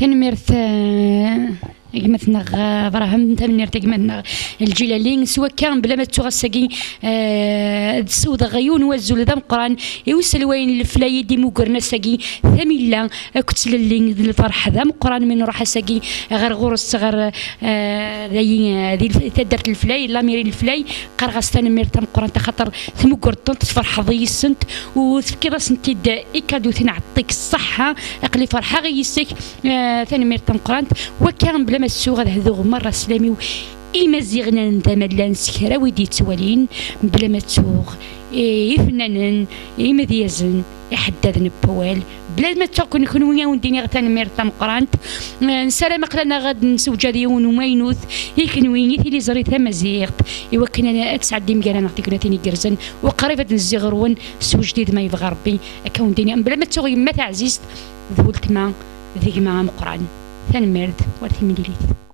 تنميرت قيمتنا براهم تمنير قيمتنا الجلالين سواء كان بلا ما تغسقي تسود غيون وزول ذا مقران يوصل وين الفلاي دي مقرنا ساقي ثميلا كتل اللي الفرح ذا مقران من راح ساقي غير غرس غير ذي تدرت الفلاي لا ميري الفلاي قرغس تنمير مقران تخاطر ثمقرطن تفرح ضي السنت وتفكر سنتي إكادو تنعطيك الصحة أقلي فرحة غيسك تنمير مقران وكان بلا ما السوغ هذو مرة سلامي إما زيغنا ندملا نسكرا ويدي توالين بلا ما تسوغ فنانا مذيازن يحددن بوال بلا ما تكون كنويا ونديني غتان ميرتا مقرانت نسلام قلنا غاد نسوجا ديون وماينوث يكنويني تيلي زريتها مزيغت إوا كنا تسعدي مقالا نعطيك نتيني قرزن وقريبة نزيغرون سو جديد ما يبغى ربي أكون ديني بلا ما تسوغ يما تعزيزت ذولت ما ذيك ما مقران ثان ميرد ورثي مليليت